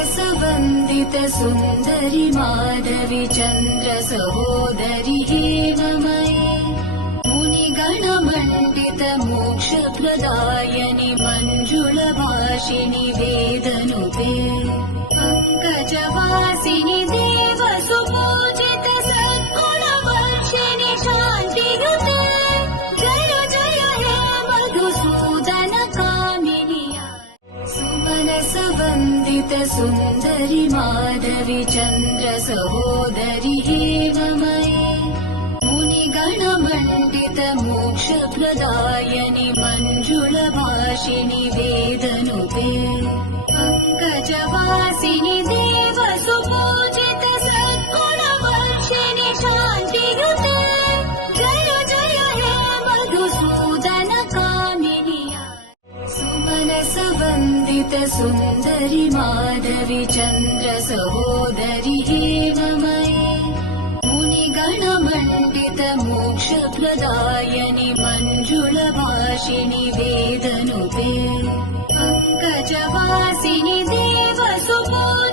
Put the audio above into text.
सुमनसवन्दित सुन्दरि माधवि चन्द्र सहोदरि हेममयि मुनिगणमण्डित मोक्षप्रदायनि मञ्जुलभाषिणि वेदनुते पङ्कजवासिनि देव सुपूजित सद्गुणवर्षिणि शान्तियुते जय जय हे मधुसूदन कामिनि सुमनसवन्दित सुन्दरि माधवि चन्द्र सहोदरि हेममयि मुनिगणमण्डित मोक्षप्रदायनि मञ्जुलभाषिणि वेदनुते पङ्कजवासिनि देव सुपूजित सद्गुणवर्षिणि शान्तियुते जय जय हे मधुसूदन कामिनि सुमनसवन्दित सुन्दरि माधवि चन्द्र सहोदरि हेममयि मुनिगणमण्डित मोक्षप्रदायनि मञ्जुलभाषिणि वेदनुते पङ्कजवासिनि देव सुपूजित